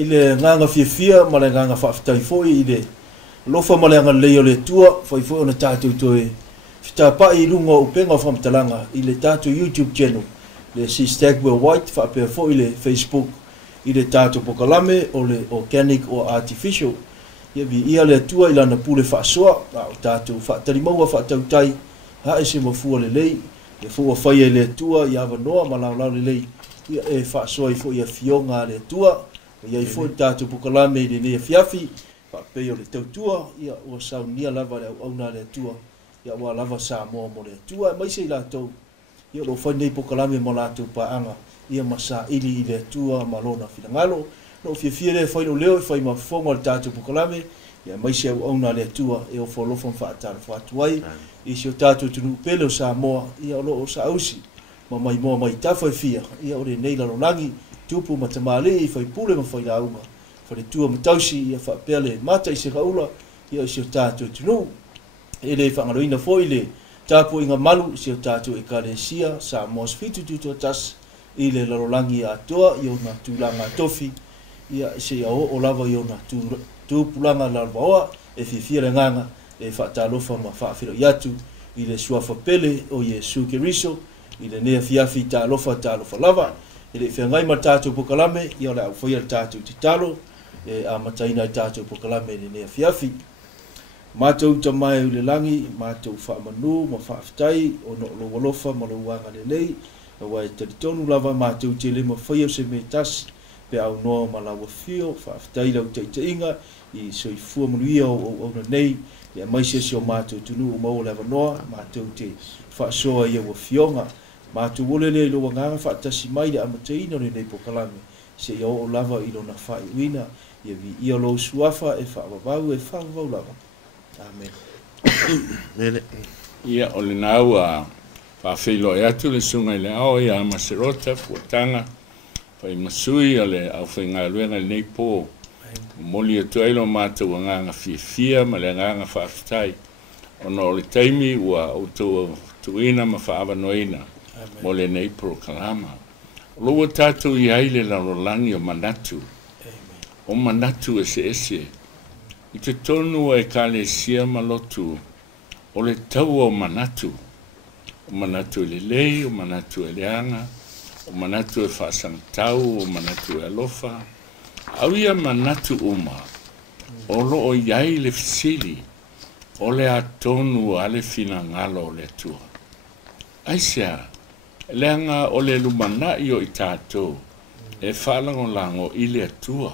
ile nganga fia ma le nganga whaafitai foi ile lofa ma le anga leo le tua foi ona tātou toe fita pa i lunga upenga whamtalanga i le tātou YouTube channel le si Stagwell White whaapea foi le Facebook i le tātou pokalame o le organic o artificial ia vi ia le tua i lana pule whaasoa o tātou whaatari maua whaatautai hae se mafua le lei e fua whaia le tua i awa noa ma lau le lei ia e whaasoa i fo ia fionga le tua ia i fo tātou pokalame i le nea fiafi whaapea o le tautua ia ua saunia lava le au na le tua ia ua lava sa moa mo le tua mai se i lātou ia lo whainei pokalame mo lātou paanga ia masa ili i le tua ma lona finangalo no fia le whaino leo i whai mafonga le tātou pokalame ia mai se au na le tua e o wholofan whaatara whaatuai i se o tātou tunu pele o sa moa ia o lo o sa ausi ma mai moa mai tawhai fia ia o le nei lalonangi tupu matamale i whai pule ma whai launga whai tua matausi ia whaapele mata i se kaula ia o se o tātou tunu e le whangaroina foi le tāpu inga malu se o tātou e kalesia sa mos fitu tuto tas i le larolangi a toa i o na tūlanga tofi ia se o lava i o na tūpulanga lalvaoa e fifia le nganga e whaatalofa ma whaafiro iatu i le suafa pele o Yesu Keriso i le nea fiafi talofa lava e le whiangai ma tātou pokalame i o le au whaia le tātou titalo e a mataina i tātou pokalame le nea fiafi mātou tamai u le langi, mātou whaamanu, ma whaafitai, o no lo walofa, ma lo wanga le nei, a wai taritonu lava mātou te le ma whaia se me tas, pe au noa ma lawa fio, whaafitai lau teita inga, i soi fua manuia o na nei, ia maise se o mātou tunu o mau lewa noa, mātou te whaasoa ia wa fionga, mātou wole le lo wanganga whaatasi mai le amateina le nei pokalame, se ia o lava i lo na whai uina, ia vi ia lo suafa e whaavavau e whaavavau lava. Amen. Ia o le nau a whawhilo e atu le sunga i le ao ia maserota, fuatanga, whai masui o le au whainga luenga le nei pō. Moli atu ailo mātou a nganga fia ma le nganga whaafitai. Ono o le taimi ua o tuina ma whaavanoina mo le nei prokalama. Loa tātou i aile la rolangi o manatu. O manatu e se ese. I te tonu e kalesia malotu o le tau o manatu. O manatu e le lei, o manatu e leanga, o manatu e whaasangtau, o manatu e alofa. Au ia manatu uma, o lo o iai le fisili, o le atonu a le fina ngalo o le tua. Aisea, leanga o le lumana i o i tātou, e whalangolango i le atua.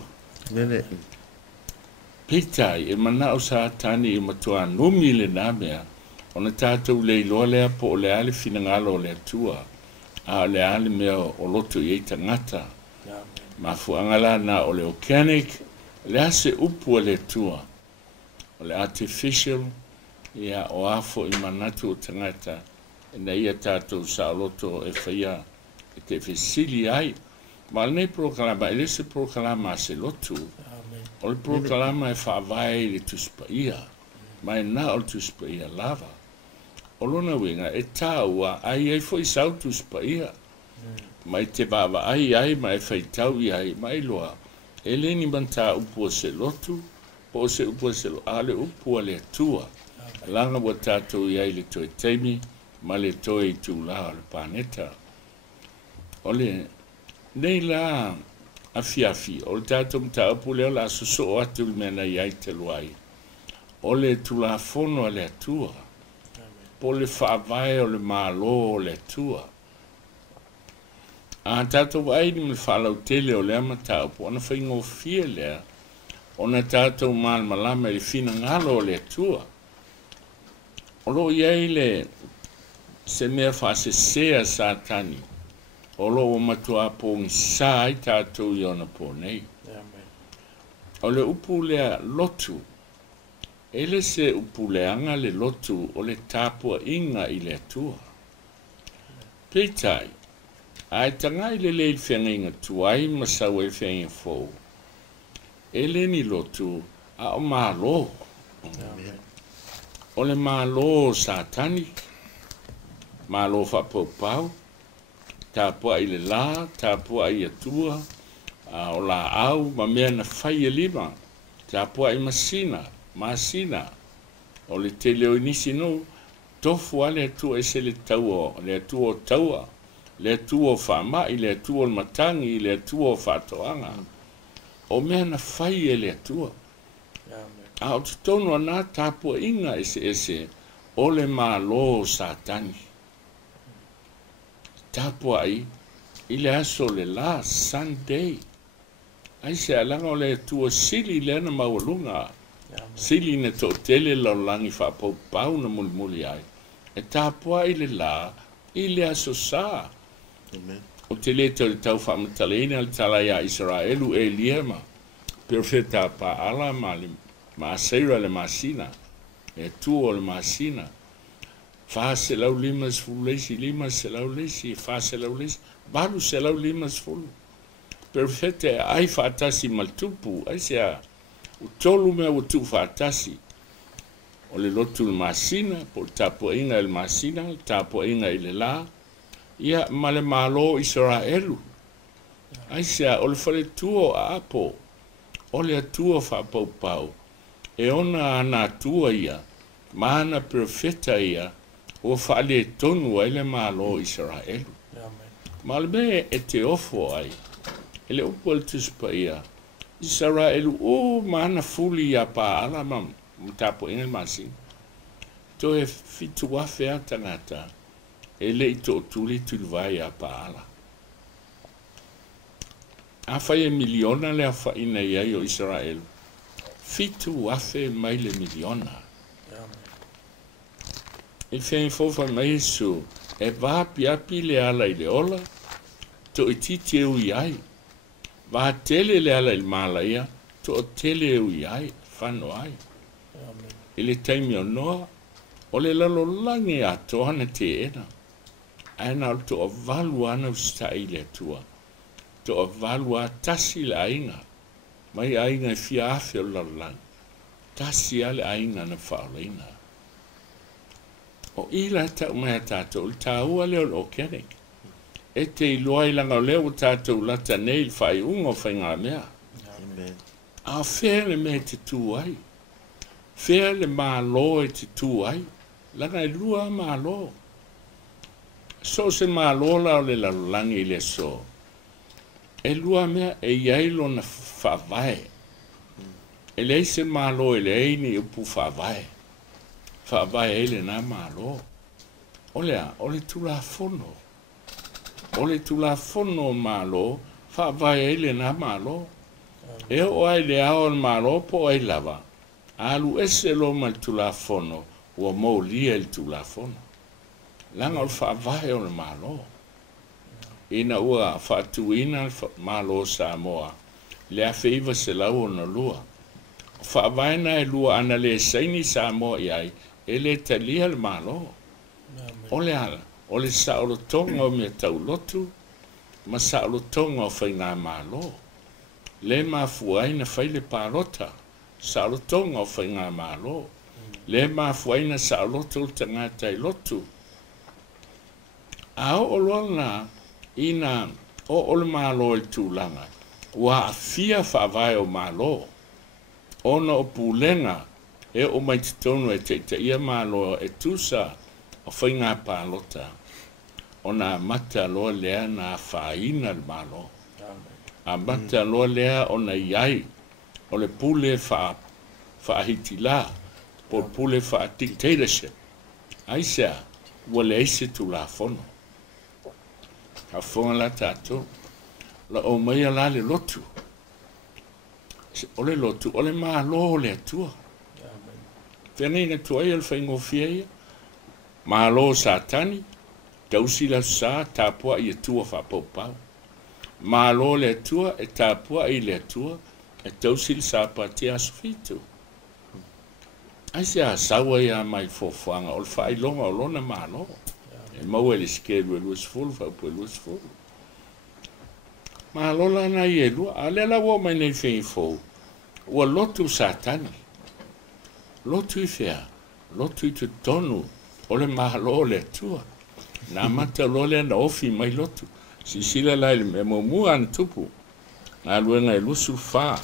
Pitai e mana o sa tani i matua numi le namea o na tātou le iloa lea po o le ale finangalo o le atua a le ale mea o loto i eita ngata ma fuangala na o le organic le ase upu o le atua o le artificial ia o afo i manatu o tangata e na ia tātou sa o loto e whaia e te fesili ai ma le nei prokalama e le se prokalama se lotu o le prokalama e whaavai le tuspaia, mai na o le tuspaia lava. O lona winga e tāua ai ai fo i sau tuspaia, mai te bava ai mai whaitau i ai mai loa. E le ni manta upu o se lotu, po se upu o se lo ale upu o le atua. Langa wa tātou i ai le toi teimi, ma le toi i tūla o le paneta. O le nei la afiafi, o le tātou mta upu leo la suso o atu le mena i ai te luai. O le tula fono le atua. Po le whaavai o le malo o le atua. A tātou ai ni me whalau tele o le amata upu, ana whaingo fia lea, o na tātou mal malama le fina ngalo o le atua. O lo iai le se mea whaase sea sa tani. O lo o matua po ngisai tātou i ona po nei. O le upu lea lotu, ele se upu leanga le lotu o le tāpua inga i le atua. Peitai, ai tanga i le le whenga inga tuai masau e whenga fōu. Ele ni lotu a o mālo. O le mālo sa tani, mālo whapau pau, tāpua i le la, tāpua i atua, o la au ma mea na fai e lima tapua i masina o le te leo inisi no tofu ale atua e se le taua le atua o taua le atua o whamai le atua o matangi le atua o whatoanga o mea na fai e le atua a o tutono ana tapua inga ese o le malo satani tapua ai i le aso le la Sunday ai se alanga o le atua sili le ana maulunga sili na to tele la langi fa pau na muli ai e tapua i le la i le aso sa o te le tau whaamatalena le tala ia Israelu e liema perfeta pa ala ma seira le masina e tuo le masina fa se lau limas fulesi limas se lau lesi fa se lau lesi balu se lau limas fulu perfeta ai fatasi maltupu ai sea o tolu mea o tu fatasi o le lotu le masina po tapo inga il masina tapo inga i le la ia male malo Israelu ai sea o le fale tuo a apo o le atua fa pau e ona ana tua ia mana profeta ia o fale tonu ai le malo Israelu malbe e te ofo ai ele upo le tuspa ia Israelu o mana fuli ia pa ala mam tapo inga masi to e fitu wafe a tangata ele i to tuli tulvai a pa ala a fai e miliona le a fai na iai o Israelu fitu wafe mai le miliona e fai fofa mai su e va piapi le ala i le ola to i titi e ui ai va tele le ala il malaia to o tele e ui ai fano ai ele taimi o noa o le lalo langi a tohana te ena aina o to o valu ana usta i le tua to o valu a tasi le ainga mai ainga e fia afe o lalo langi tasi ale ainga na whaoleina o ila ta umea tato o ta ua leo o kenek e te iloa ilanga o leo tato lata nei fai ungo fai ngā mea a fea le me te tu ai fea le malo e te tu ai langa e lua malo so se malo la o le lalangi le so e lua mea e iailo na whawai e le se malo e le eini upu whawai e le na malo o le tula fono malo whawai e le na malo e o ai le ao malo po ai lava alu ese lo mal tula fono ua mo lia il tula fono langa o whawai o le malo ina ua whatuina malo Samoa le a feiva se lau o na lua whawai na e lua ana le saini Samoa iai e le talia le malo o le saolotonga o mea tau lotu ma saolotonga o whainga malo le mafuai na whai le pārota saolotonga o whainga malo le mafuai na saoloto o tangata i lotu a o loana ina o le malo i tūlanga wa fia whawai o malo ona o pulenga e o mai titono e te ia malo e tusa o whainga pālota ona mata loa lea na whaina le malo a mata loa lea ona iai o le pule whaahiti la po pule wha dictatorship aisea ua le eise tu la fono ka fonga la tato la o maia la le lotu o le lotu o le malo le atua Tēnei na tuai al whaingo whiaia, malo satani, tausi la sa tāpua i atua whapopau. Malo le atua e tāpua i le atua, e tausi la sa pati asfitu. Ai se a sawa ia mai fofuanga, o le whailonga o lona malo. E mau e le skeru e luas fulu, whaupu e luas fulu. Malo la na i e lua, a le la wo mai nei whaifou, ua lotu satani. Lotu I whea, lotu I te tonu, o le mahalo le atua. Nā mata lo le na ofi mai lotu. Si sila lai le me mo mua an tupu. a luenga e lusu fa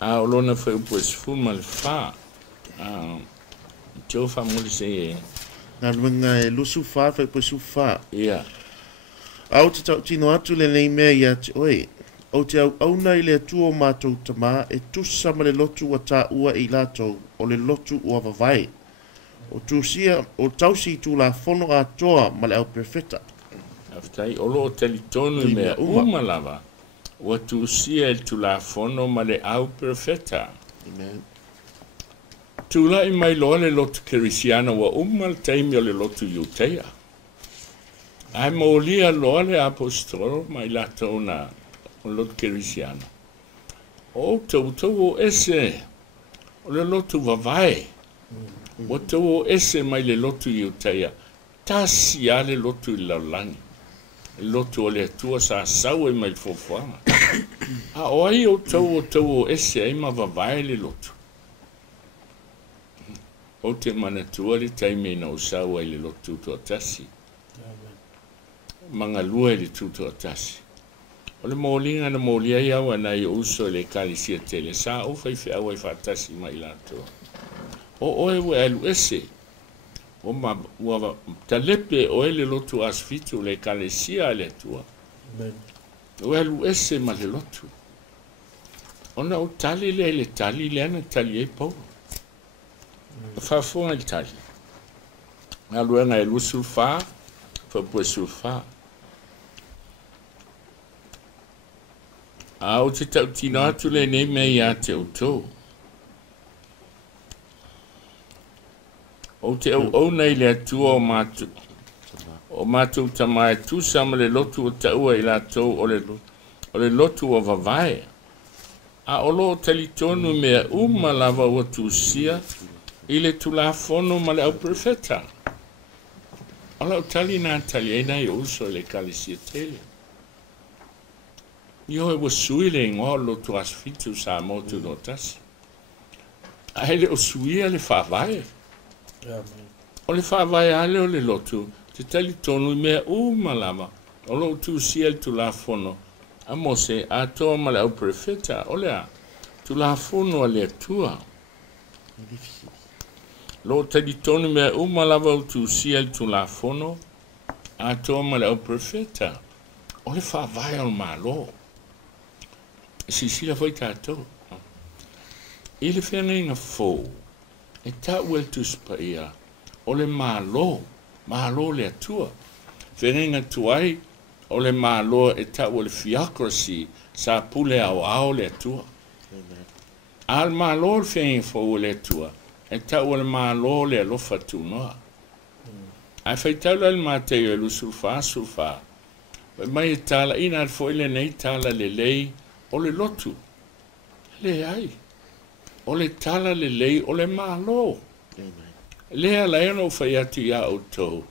a olona foi pues fuma le fa a tio fa mo se e na luenga e lusu fa fa po su fa ia au te tau tino atu le nei mea ia te oi o te au nei le tuo mātou tama e tusa ma le lotu wa tā ua i latou o le lotu ua vavai o tusia o tausi tu la fono a toa ma le au perfeta aftai olo telitonu me uma lava o tu sia el tu la fono ma le au perfetta amen tu la i mai lo le lotu kerisiana wa umal taimi o le lotu yutea ai mo lia lo le apostolo mai la tona o lotu kerisiana o tau ese o le lotu vavai o tau ese mai le lotu yutea tasi ale lotu i laulangi lotu o le tua sa sau e mai fofoanga a oai o tau ese ai ma vavai le lotu o te mana tua le taimi na usau ai le lotu to tasi manga lua le tuto atasi o le molinga na molia ia wana i uso le kalisia tele sa o fai fe au fa tasi mai lato o we alu ese o ma wa talepe o le lotu asfitu le kalisia le tua o alu ese ma le lotu ona o tali le tali le ana tali e po fa fonga il tali alu nga e lusulfa fa po sulfa au te tau tina atu le nei mei a te autou. O te au nei le atua o mātou. O mātou tamae tu sama le lotu o taua i la tau o le lotu o vavae. A olo o talitonu mea lava o tusia i le tulafono ma le au profeta. Ala o tali nā tali e nei uso le kalisia tele. Io e wasui le ingoa lotu asfitu sa motu no tasi. Aile o suia le whawai. O le whawai ale o le lotu, te tali tonu mea malama, o lo tu sia tu la fono, a mose a toa ma le au prefeta, o le a, tu la fono a le tua. Lo tali tonu mea malama o tu sia tu la fono, a toa ma le au prefeta, o le whawai al malo. Si la foi tato. Il fene na fo. E ta wel tu spaia. O le malo le atua. Fene na tuai o le malo e ta wel fiacracy sa pule au le atua. Al malo fene fo le atua. E ta wel malo le lo fatu no. Ai fai tala il Mateo lu sulfa. Mai tala ina fo le nei tala le lei. O le lotu, le ai, o le tala le lei, o le malo. Le ala e no fai atu ia o tau.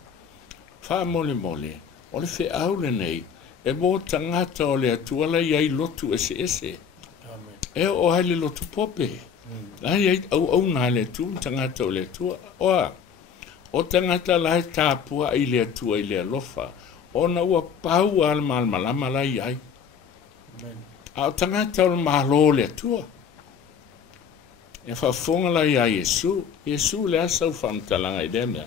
Wha mole, o le fe au le nei, e mo tangata o le atu ala iai lotu ese. E o hai le lotu pope. Lai ai au na le atu, tangata o le atu. Oa, o tangata lai tāpua i le atu i le alofa. O na ua pau al malmalama lai ai. Au tangata o malo le tua. E whafonga la ia Yesu. Yesu le asa u whamtalanga i demea.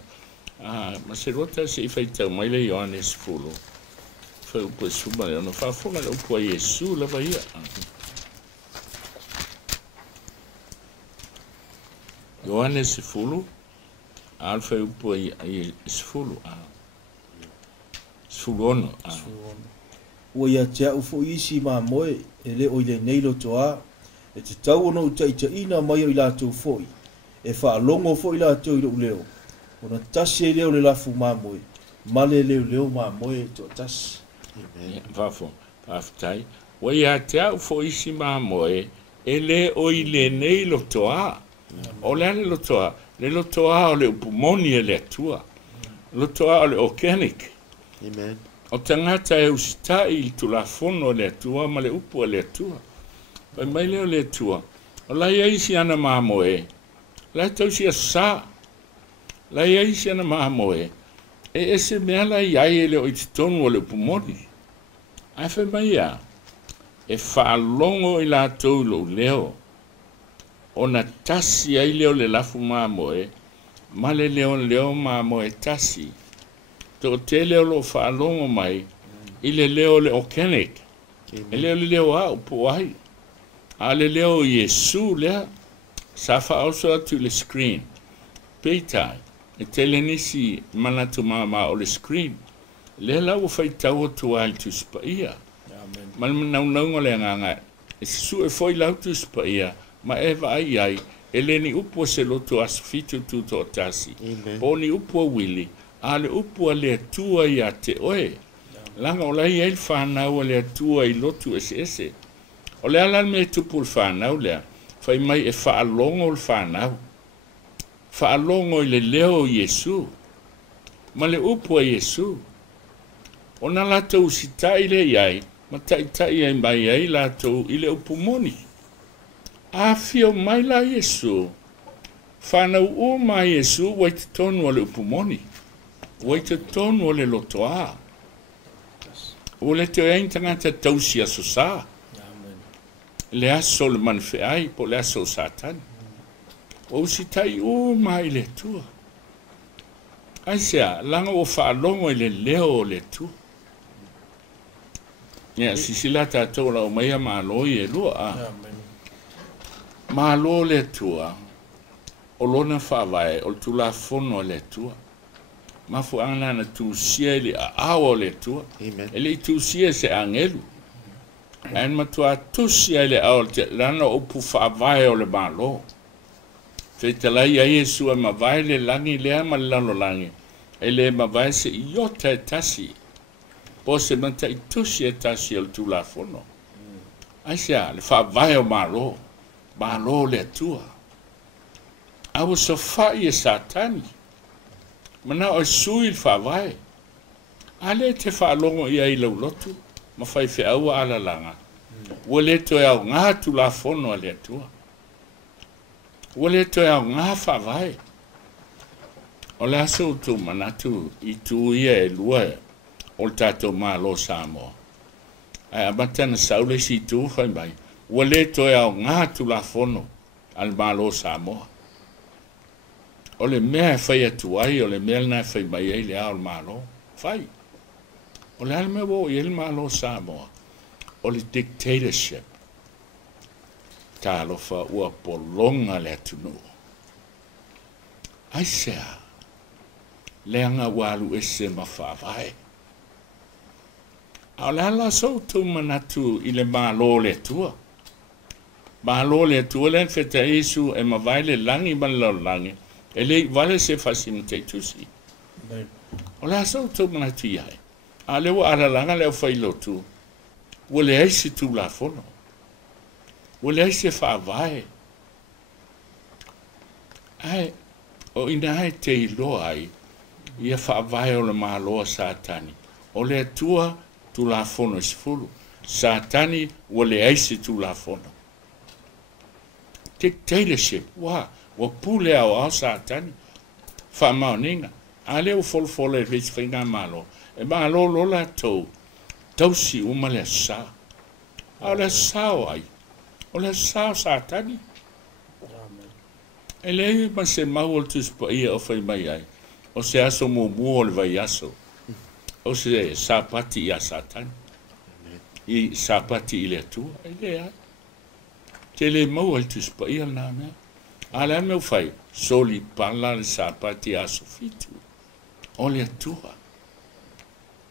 Ma se rota se i whaitau mai le Ioannes fulu. Whai upo e suma le ono. Whafonga le upo a Yesu la vai ia. Ioannes fulu. Al whai upo a Yesu. Sfulu ono. Ua ia te au fo isi ma moe e le o ile nei lo toa e te tau ono uta i te ina mai o i lātou foi e wha alongo fo i lātou i lo leo o na tasi e leo le lafu ma moe ma le leo ma moe to tasi Vafo, aftai ua ia te au fo isi ma moe e le o ile nei lo toa o le ale lo toa o le upumoni e le atua lo toa o le organic Amen. O tangata e usitai il tulafono le atua ma le upu le atua. Pai mai leo le atua. O lai aisi ana mamoe. Lai tausi a sa. Lai aisi ana mamoe. E ese mea lai ai e leo i tonu o le upumoni. Ai fe mai ia, e whaalongo i lātou lo leo, o na tasi ai leo le lafu māmoe, ma le leo māmoe tasi, to te leo lo whaalongo mai, i le leo le organic, e leo au po ai, a le leo Yesu lea, sa whaoso atu le screen, peitai, e tele nisi manatu mama o le screen, le lau fai tau tu ai tu spaia. Man nau le nganga, e su e foi lau tu spaia, ma e vai ai, e le ni upo se loto as fitu tu to tasi. Po ni upo wili, a le upo le tua ia te oe. Langa o lai el whanau le tua i lotu ese. O le ala me tupu le whanau lea, fai mai e whaalongo le whanau. Whaalongo i le leo Yesu. Ma le upo a Yesu. O na latou si tai le iai, ma tai ai mai ai latou i le upo moni. A fio mai la Yesu. Whanau o mai Yesu, wai te tonu o le upo moni. Wai te tonu o le loto a. O le te ein tangata tausi a sosa. Le aso le manfe ai, po le aso satan. O si tai o mai le tua. Ai sea, langa o whaalongo i le leo o le tua. Ia, sisila tātou lau maia mālo i e lua a. Mālo le tua, o lona whawai, o tula fono le tua. Mafu angana na tūsia ili a awa le tua. Ele i tūsia se angelu. Ain matua tūsia ili awa te lana upu whawai o le mālo. Whetalai a Yesu e mawai le langi lea ma lalo langi. Ele mawai se iota e tasi. Po se manta i tusi e tasi al tula fono. Aisea, le whawai o mālo. Mālo le tua. Awa so whai e satani. Mana o sui il whawai. Ale te whaalongo ia i lau lotu. Ma whai whi aua ala langa. Wale to e au ngā tula fono a le tua. Wale to e au ngā whawai. O le aso tu manatu i tu ia e lua o le tātou mālo Samoa. Ai amatana saule si tu whai mai. Wale to e au ngā tula fono al mālo Samoa. O le mea whai atu ai, o le mea na whai mai ai le ao mālo. Whai. O le alme wo i el mālo Samoa. O le dictatorship. Tā lofa ua polonga le atunu. Ai sea. Leanga walu ese mawhawai. Au le ala so tu manatu i le mālo le tua. Mālo le tua le wheta Yesu e mawai le langi malau langi. E le wale se fasini te tusi. O le so tu manatu iai. A le wa ara langa le whailo tu. Wa le eisi tu la fono. Wa le eisi whawai. Ai, o ina hai te iloa ai. Ia whaavai o le māloa Satani. O le atua tu la fono isfulu. Satani o le aise tu la fono. Dictatorship, wa pule au Satani. Whamau ninga. A leo folfole e vesi whainga mālo. E mālo lola tau. Tausi uma le sa. A le sao ai. O le sao Satani. E lei ma se mau o tuspa ia o whai mai ai. O se aso mo mua le vai aso. O se sapati ia Satani. I sapati i le atua. E le ai. Te le mau al tuspa ia na mea. A le meu fai. Soli pala le sapati aso fitu. O le atua.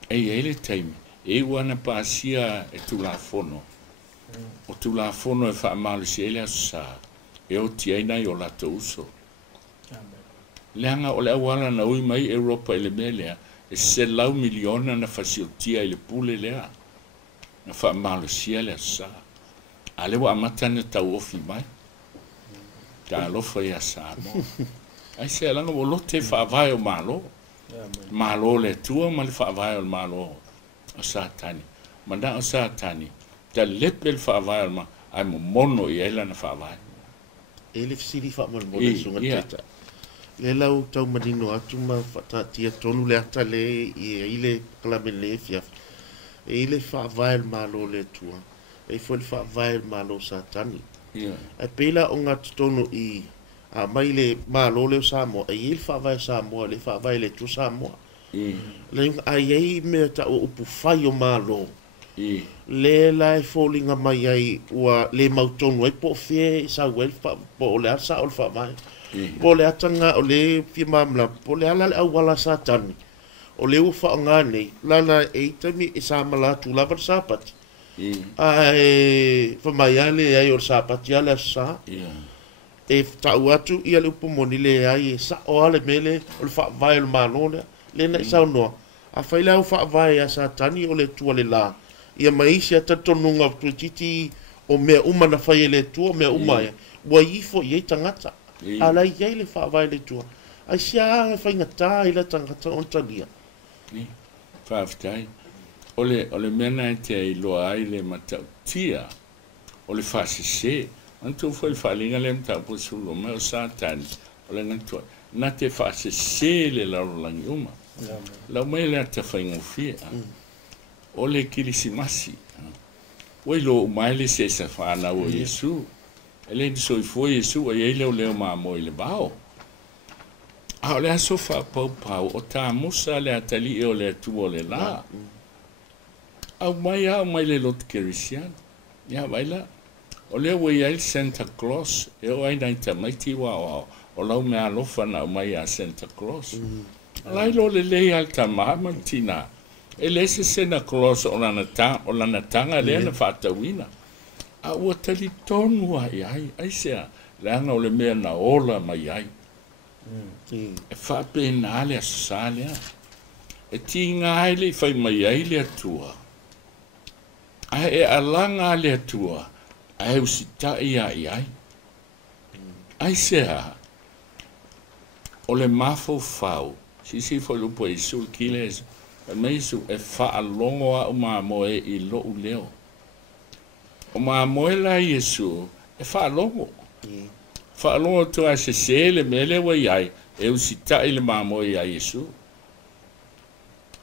E le taimi. E wana pasia e tu la fono. O tu la fono e wha amale se ele aso sa. E o tiaina i o lato uso. Leanga o le awala na ui mai Europa ele melea. E se lau miliona na fasiotia ele pule lea. Na wha amale se ele aso sa. A lewa amatane tau ofi mai. Ta alofa ia sa mo. Ai se alanga o lote wha avai o malo. Malo le tua ma le wha avai o malo. O Satani. Manda o Satani. Ta lepe le wha avai o ma. Ai mo mono i eila na wha avai. E le fisiri wha mara mona sunga teta. Le lau tau manino atu ma whata tia tonu le ata le i le kalame le fiaf. e ile whaavai le malo le tua. E foi le whaavai le malo satani. E pela o ngā tutono i a mai le malo le Samoa. E il whaavai Samoa, le whaavai le tu Samoa. Le ai ai mea ta o upu whai o malo. Le lai fōlinga mai ai ua le mautonu e po fie i sa welfa po o le asa o le whaavai. Po le atanga o le fie mamla, po le ala le awala satani. O le ufa o ngā nei, lana e itami e sa malatu lava le sapati. A e whamai ale ai o le sapati ale asa. E tau atu i ale upomoni le ai e sa o ale mele o le whaavai o le manone. Le na i sao noa. A whaila o whaavai a satani o le tua le la. Ia maisi a tatonunga tuititi o mea umana whai le tua, mea umaya. Ua ifo i e tangata. Ala i ei le whaavai le tua. Ai sia whai ngata i la tangata on talia. Whaaftai. Ole mena e te ai loa ai le matau tia. Ole whaasise. Antu foi whalinga le matau po sulo. Mea o satani. Ole ngantua. Na te whaasise le laurolangi uma. Lau mai le ata whaingofia. Ole kirisimasi. Wai lo umaile se sa whana o Yesu. Ele ni so ifo Yesu a ele o leo mamo ile bao. A ole aso fa pau o ta musa le atali e o le tu o le la. Au mai le lot kirisian. Ya baila. Ole we il Santa Claus e o ai nai ta mai ti wa o lau me alofa na mai a Santa Claus. Lai lo le al tamama tina. Ele se Santa Claus o lana tanga le na fatawina. A ua tali tonu ai sea leanga o le mea na ola mai ai. E whape na ale a sasale a. E ti ngā ai le whai mai ai le atua. A e alanga le atua. A e usita ai. Ai sea o le mafo fau. Si fo lupo i sul kiles. E meisu e wha alongo a uma moe i lo u leo. O ma moela Yesu e whaalongo. Whaalongo tu a se le mele wa iai e usita i le mamoe a Yesu.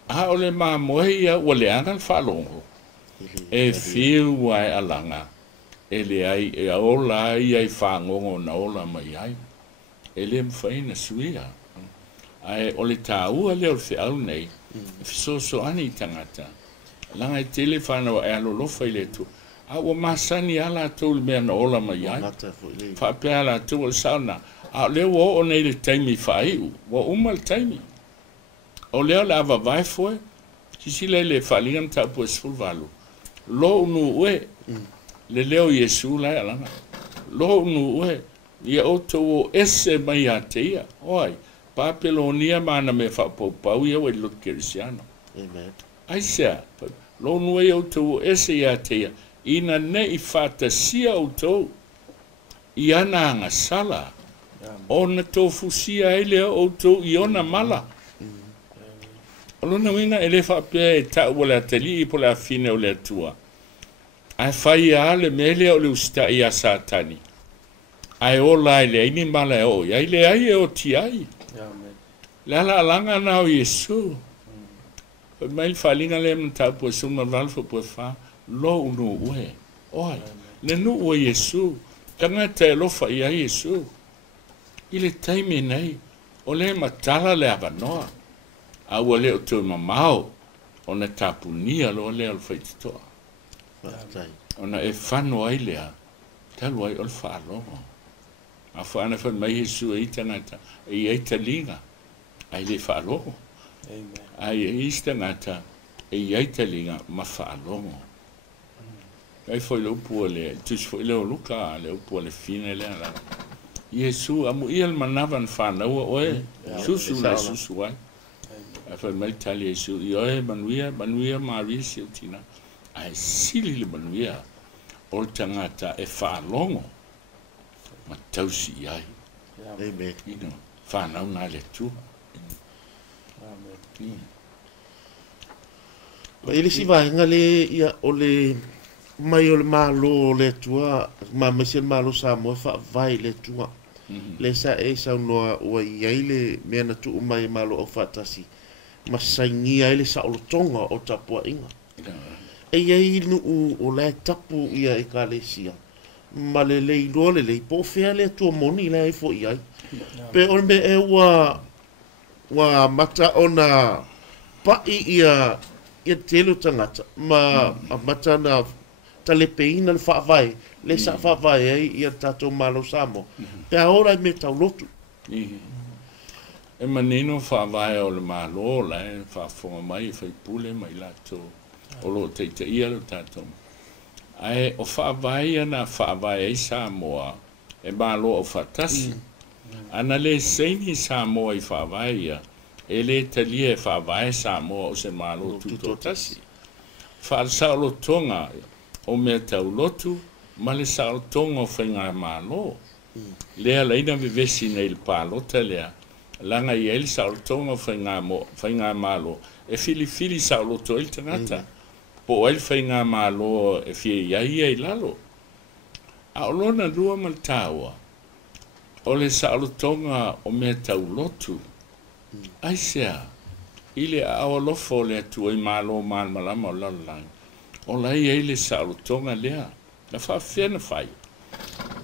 A o le mamoe ia ua le anga le whaalongo. E whiu wai alanga. E le ai e aola ia i whaangongo na ola mai ai. E le mwhaina suia. Ai o le tāua leo le whiau nei. E fisoso ani i tangata. Langa i tele whanau e alolofa i le tu. A ua masani ala tau le mea na ola mai ai. Whape ala tau le sauna. A leo o nei le taimi whaiu. Wa uma le taimi. O leo le ava vai foe. Sisi le whalingan tapu e sulvalu. Lo unu ue. Le leo Yesu lai alanga. Lo unu ue. Ia o tau o ese mai a te ia. Oi. Papelonia mana me whapopau ia wai lot kirisiano. Amen. Ai sea. Lo unu e o tau o ese ia te ia. Ina ne I whatasia o tau. I ana anga sala. O na tofusia ele o tau I ona mala. Alona winga ele whapea e tau wale atali I po le afine o le atua. Ai whai a le mele o le usta I a satani. Ai o la ele ini mala e o. Ai le ai e o ti ai. Le ala alanga na o Yesu. Mai whalinga le mta po suma valfo po wha. Lo unu ue. Oi. Le nu ue Yesu. Kanga te lofa I a Yesu. I le taimi nei. O le matala le avanoa. A ua leo tui mamao. O na tapunia lo leo le whaititoa. O na e whano ai lea. Talu ai o le whaalongo. A whaana whan mai Yesu e itangata. E eita linga. Ai le whaalongo. Ai e istangata. E eita linga ma whaalongo. Ai foi le upua le. Tus foi leo luka. Le upua le fine le ala. Yesu amu ial manavan whanau oe. Susu la susu ai. A whan mai tali Yesu. I oe manuia Maria siutina. Ai sili le manuia. O tangata e whaalongo. Ma tausi ai. Amen. Ino, whanau nā le tua. Ma ele si vaenga le ia o le mai o le malo o le tua. Ma mesi le malo sa moe wha vai le tua. Le sa e sa unoa ua iai le mea na tu mai malo o whatasi. Ma saingia ele sa o tonga o tapua inga. e iai nu o le tapu ia e kalesia. Ma le leiloa le lei po fea le tua moni le e fo iai. Pe on me e wa mata ona pai ia telo tangata ma mata na talepeina le whaavai le sa whaavai e ia tatou malo samo pe aora me tau lotu e manino whaavai o le malo la e whaafonga mai whai pule mai lato o lo te ia lo tatou ai o whaavai ana whaavai e Samoa e malo o whatasi ana le seini Samoa i whaavai ia e le talia e whaavai Samoa o se malo tutotasi. Whaasalo tonga o mea tau lotu, ma le sao tonga o whainga malo. Lea leina me vesi nei le pālota lea. Langa i ele sao tonga o whainga malo. E fili sao loto ele tangata. Po ele whainga malo e fie iai e lalo. A olona lua maltaua. O le sao tonga o mea tau lotu. Ai sea, ile awa lofo le tua I malo malama o lalang. O lai ele sa o tonga lea, na whawhena whai.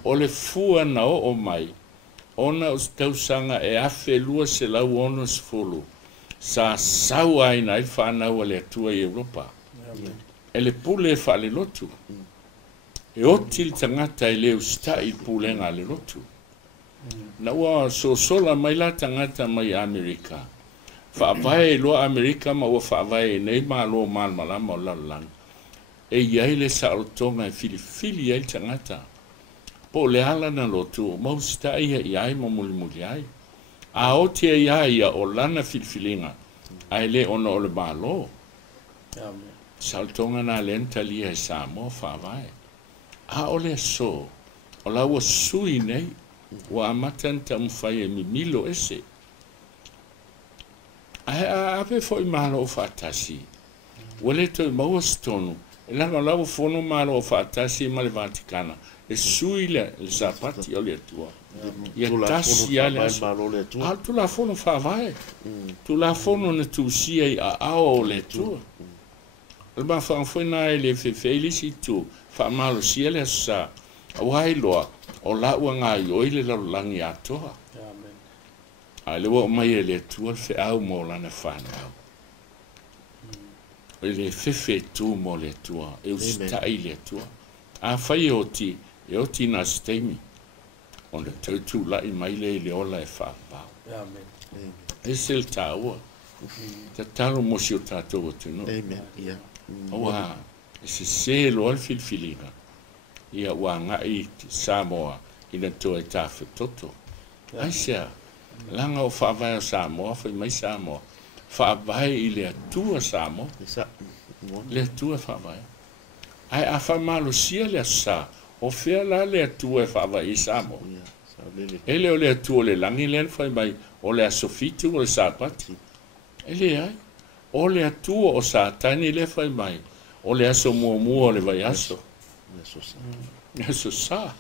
O le fua na o mai, ona o tausanga e awhe lua se lau ono se fulu. Sa sau aina I whanau le tua I Europa. E le pule e whale lotu. E oti le tangata I leo sta I pulenga le lotu. Na ua sola mai la tangata mai Amerika. Whaavai loa Amerika ma ua whaavai nei maa loa malama o lalang. E iai le saotonga e fili ai tangata. Po le ala na lotu, mausita ia iai ma muli ai. A o tia ia o lana filifilinga. Ai le ona o le malo. Saotonga na lenta lia e Samoa whaavai. A o le so, o la ua sui nei. Wa amatan tam fai mi milo ese ave foi malo o fatasi wale to mau stonu la la fono malo o fatasi mal Vaticana e suile le zapati o le tua ia tasi ale malo le tua tu la fono fa vai tu la fono ne tu si a o le tua ma fa foi na ele felicito fa malo si ele sa wai loa o la ua ngā i oile langi atoa. Amen. A lewa o mai e le tua fe au mo lana whanau. E le fefe tu mo le tua, e ustai le tua. A whai e oti na steimi. O le tautu lai mai le ola e whapau. Amen. E sel taua. Ta talo mo si o tātou o tino. Amen. Yeah. Oa, e se lo al filfilina. Ia wanga I Samoa ina to e tafe toto. Ai sea, langa o whaavai o Samoa, whai mai Samoa. Whaavai I le atua Samoa. Le atua whaavai. Ai a whamalo sia le asa, o whea la le atua e whaavai I Samoa. Ele o le atua le langi len whai mai, o le asofitu o le sapati. Ele ai, o le atua o satani le whai mai, o le aso mua o le vai aso. Eso sa.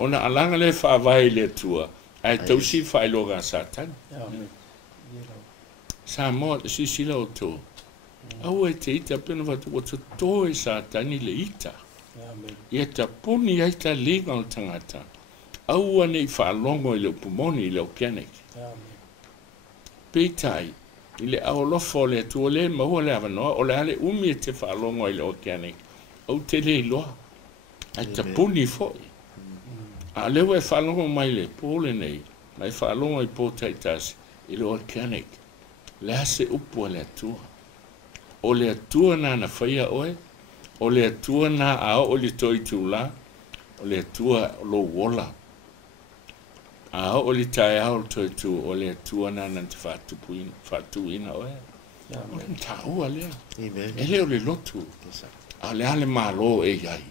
Ona alanga le whaavai le tua. Ai tausi whailoga satan. Samoa si sila o tō. Au e te ita pena watu o to toe satani le ita. Ia ta puni ai ta liga o tangata. Au ane I whaalongo I le upumoni I le okeanek. Peitai. I le aolofo le tua le maua le avanoa. O le ale umi e te whaalongo I le okeanek. Au te le loa. Ai ta puni foi. A lewa e whalongo mai le pole nei. Mai whalongo I pōtaitas. I le organic. Le ase upu le atua. O le atua na na whaia oe. O le atua na ao o le toi tūla. O le atua lo wola. Ao o le tae ao toi tū. O le atua na na te whatuina oe. O le taua lea. E leo le lotu. A le ale malo e iai.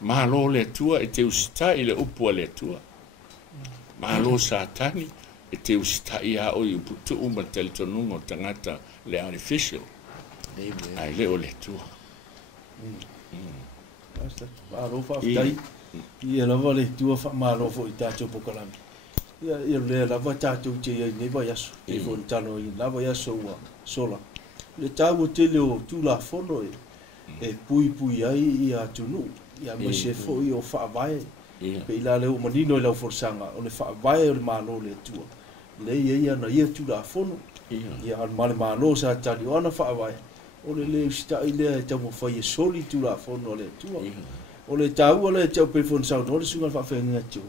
Malo le tua e te usita I le upua le tua. Malo satani e te usita I a o I uputu uma teletonungo tangata le artificial. Ai leo le tua. Malo whaftai. Ia lava le tua malo fo I tātou pokalami. Ia le lava tātou te iai nei vai aso. E fo tano I lava aso ua sola. Le tāua te leo tūla fono e. e pui ai ia tunu ia me se fo i o whaavai pe ila leo manino i lau forsanga o le whaavai o le malo le tua le ia na ia tu la fono ia al male malo sa tali ona whaavai o le leo sta i lea e tamo whai e soli tu la fono le tua o le tau le tau pe fon sau no le sunga whaafenga tu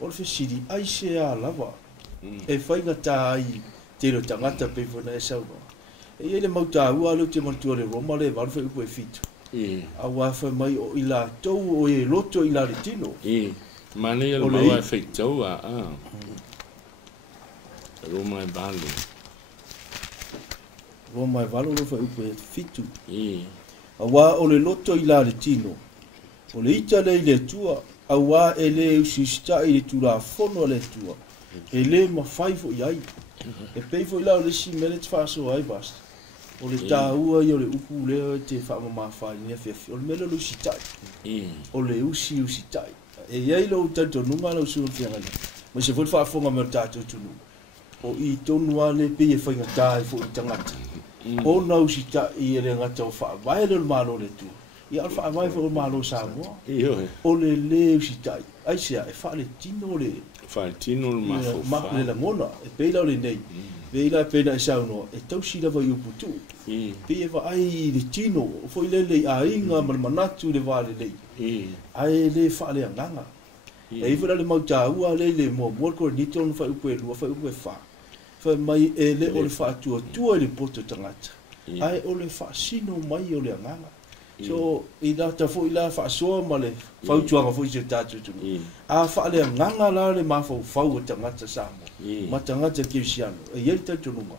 o le fesiri ai se a lava e whainga ta ai te lo tangata pe fon e sau no e ele mau tāua leo te mantua le Roma le waru whai upo e fitu. A wawha mai o ila tau o e loto ila le tino. Mane ele maua e whai tau a. Roma e walu. Roma e walu le whai upo e fitu. A wā o le loto ila le tino. O le ita le le tua. A wā e le usista i le tura fono le tua. E le mawhaifo iai. E peifo ila o le si mele te whaso ai basta. O le tāua i o le upu leo te whaamamawhai ni awhewhi. O le mele lusi tai. O le usi tai. E iei lo tanto nunga lau suon whiangani. Ma se fwoi whaafonga mea tātou tunu. O i tonu ale pe e whainga tāi fo i tangata. O na usi tai i e le ngata o whaavai le malo le tu. I al whaavai fo o malo Samoa. O le le usi tai. Aisea e wha le tino le. Wha tino le mafo. Ma le la ngona. E peila o le nei. Veila pena e sauno e tausi lava i uputu. Pe e wa ai le tino, o foi lele a inga ma le manatu le wale lei. Ai le wha le anganga. E iwara le mauta ua le mo mwalko le nito no whai upu e lua, whai upu e wha. Whai mai e le o le wha atua tua le poto tangata. Ai o le wha sino mai o le anganga. So i nata fo i la wha soa ma le whautuanga fo i se tātu tunu. A wha le anganga la le mawhau whau o tangata Samoa. Ma tangata ki usiano. E iei tatu nunga.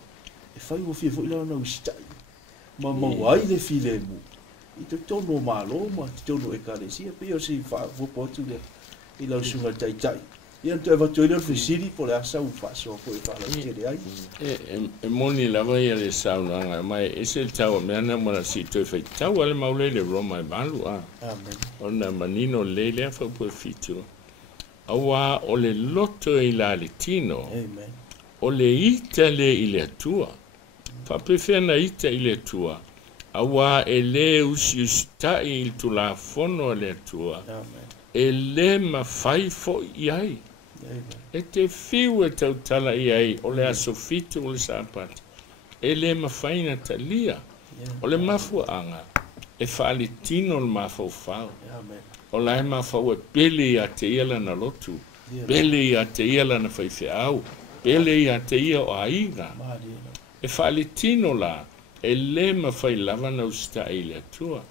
E whai o fia fo i la na usitai. Ma mawai le file mu. I te tono malo ma te tono e kare sia. Pe o si wha potu le i lau sunga tai tai. Ia tu e watu ilo fisiri po le asa u wha soa po i wha lau tere ai. E moni lava ia le saunanga. Mai e se tau mea na mora si toi whai tau ale maule le Roma e malu a. Amen. Ona manino le lea whau po e fitu. Awa o le loto i la le tino. Amen. O le ita le i le atua. Whapewhena ita i le atua. Awa e le usi ustai il tu la fono le atua. Amen. E le mawhai fo i ai. E te whiu e tau tala i ai. O le aso fitu o le sapati. E le mawhaina talia. O le mafuanga. E whaali tino le mafau whao. Amen. O lai mafau e pele a te ia na lotu. Pele a te ia na whaiwhi au. Pele a te ia o aiga. E whaali tino la. E le mawhai lava na usta i le atua.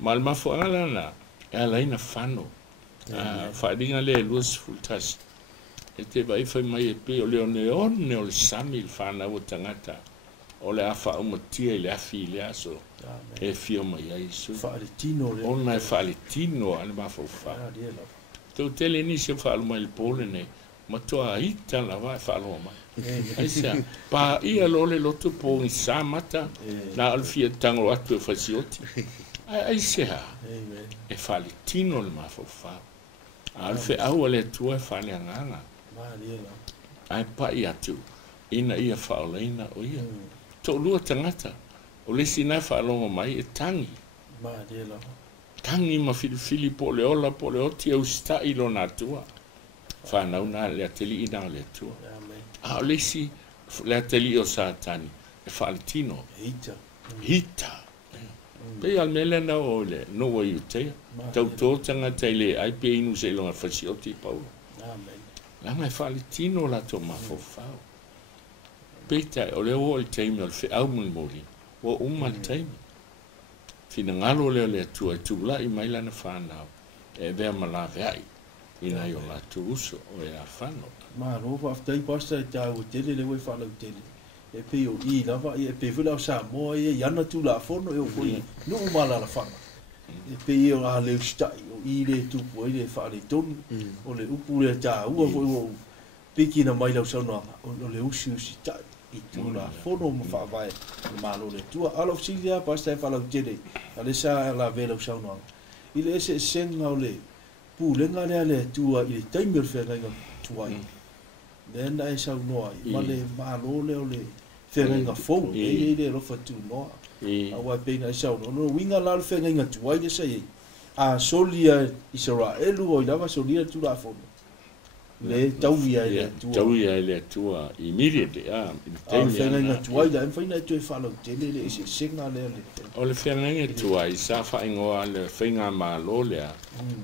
Ma le mafuanga lana. E alaina whano. Whaadinga le luas fultasi. E te vai whai mai e pe o leo neone o le sami il whana o tangata. O le awha umatia i le afi i le aso. E fio mai a isu. Whaaletino le. Ona e whaaletino ane mawhauwha. Tau tele ni se whaalu mai le pole nei. Ma toa ita la wa whaalu mai. Aisea. Pa ia lo le loto po i sa mata. Na alfia tango atu e whasioti. Aisea. E whaaletino le mawhauwha. Alfe au ale tua e whaale anganga. Ai pa i atu. Ina ia whaoleina o ia. Tau lua tangata. O le sina whaalonga mai e tangi. Tangi ma fili po le ola po le oti au sta ilo na tua. Whanau na le ateli ina le tua. A o le si le ateli o sa tani. E whaaletino. Hita. Pei al mele na o le no wa iutea. Tau tō tangata i le ai pe inu se ilonga whasioti pau. Langa e whaaletino la to mawhau. Peita o le o le teimi o le whi au muli. O uma le teimi. Fina ngalo leo le atua e tula i maila na whanau. E vea malawe ai. Ina i o la tu uso o e a whano. Ma rofa aftai pasta e tau o tele le wai whalau tele. E pe o i lava e pe whila o Samoa e iana tu la fono e o fwoi. No umala la whanga. E pe i o a leo stai. O i le tupu e le whaale tonu. O le upu le tā ua fwoi o peki na maila o saunoanga. O le usi tai. I tūna whono ma whaawai malo le tua alof silia pasta e whalau tere a le sa la vela usaunoanga i le ese senga o le pūlenga lea le tua i le taimir whenga inga tuai le enda e saunoa i ma le malo le o le whenga fou, le lofa tu noa. A wai peina i sau, no winga la le whenga tuai le sa ei. A solia Israelu o i lava solia tu la fou. Le tauia le tua. Tauia le tua, immediately, a whenga tuai la, em whaina tu e whalau tele le isi singa le le. O le whenga tuai, sa whaingoa le whenga malo lea,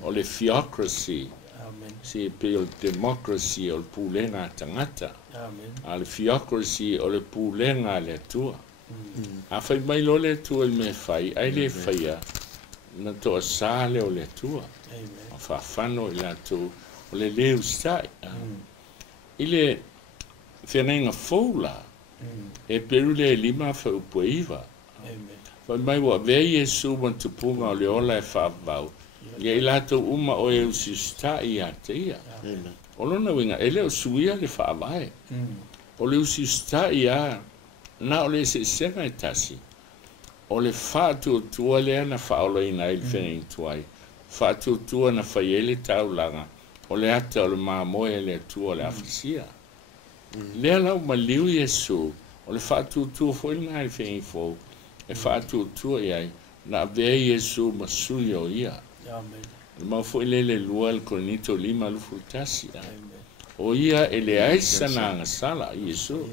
o le theocracy. Si pe o democracy o le pulenga tangata. A le theocracy o le pulenga le tua. A whai mai lo le tua i me whai, ai le whaia, na toa sale o le tua. A whawhano i la tu, o le leu stai. I le whenenga fōla, e peru le lima whaupo iwa. Whai mai wa vei e suman tupunga o le ola e whawau. Ia i lato uma o e usi stai a te ia. O lona winga, e leo suia le whaavae. O le usi stai a, na o le se senga e tasi. O le whātua tua lea na whaola ina il wheneng tuai. Whātua tua na whaiele taulanga. O le ata o le māmoe le tua le awhisia. Lea lau maliu Yesu, o le whātua tua whoina il wheneng fōu. E whātua tua iai, na vea Yesu masui o ia. Ma foi le lua el Korinto 5 lufu tasi. O ia ele aisa na anga sala Yesu.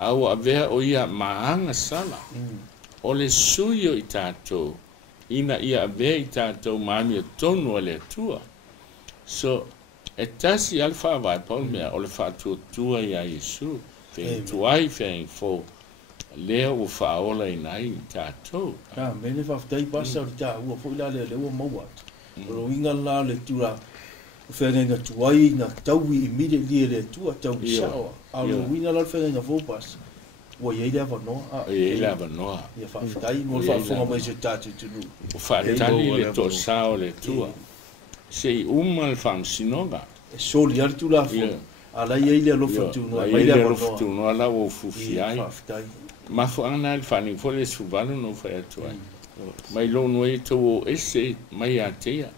Au avea o ia maanga sala. O le suyo i tātou. Ina ia avea i tātou maami o tonu le tua. So, e tasi alfa vai paul mea o le whātua tua ia Yesu. Wheng tuai wheng fō. Lea o whaola i nai i tātou. Mene whaftai pasa o tā ua fwila le ua maua. Ro inga la le tura whenenga tuai na taui immediately le tua taui sawa. A ro inga la whenenga fōpas. Ua iei lewa noa. Iei lewa noa. Ia whaftai, mo whafonga mai se tātou tunu. O whaatali le tō sao le tua. Se i uma le whamsinonga. E soli ari tu la fo. Ala iei le lofa tunu. Iei le lofa tunu ala o fufi ai. Whaftai. Ma fo ana le whaning fo le suvalu no whai atuai. Mai lo noi to o ese mai a tea.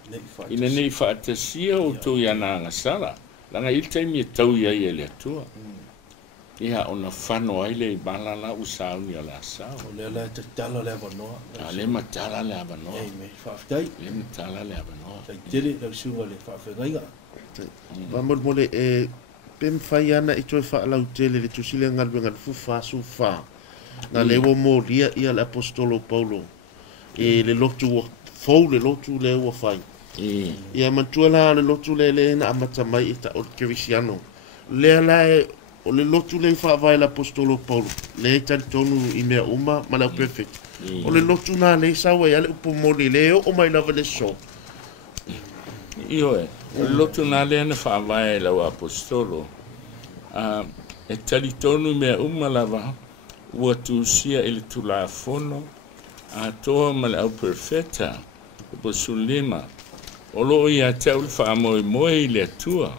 Ina nei whaatasia o tō i ana ngasara. Langa il taimi e tau ia i le atua. Ia ona whano ai le i balala usau ni o la sao. O le te tala le avanoa. Le matala le avanoa. Ei me whaftai. Le matala le avanoa. Tai tere lau sunga le whawhengainga. Vamol mole e pem whai ana i toi whaalau tele le tusile ngalwe ngal fufa sufa. Na lewa mo lia ia le apostolo Paulo. E le lotu fau le lotu le ua whai. Ia mantua la le lotu le na amata mai i ta o kerisiano. Lea lae o le lotu le whaavai le apostolo Paulo. Le tali tonu i mea uma ma lau perfect. O le lotu na le sawa ia le upo moli leo o mai lava le so. Io e. O le lotu na le na whaavai le apostolo. E tali tonu i mea uma lava. Ua tusia ele tulafono a toa ma le au perfeta po sulima o lo ia tau le whaamoe moe i le atua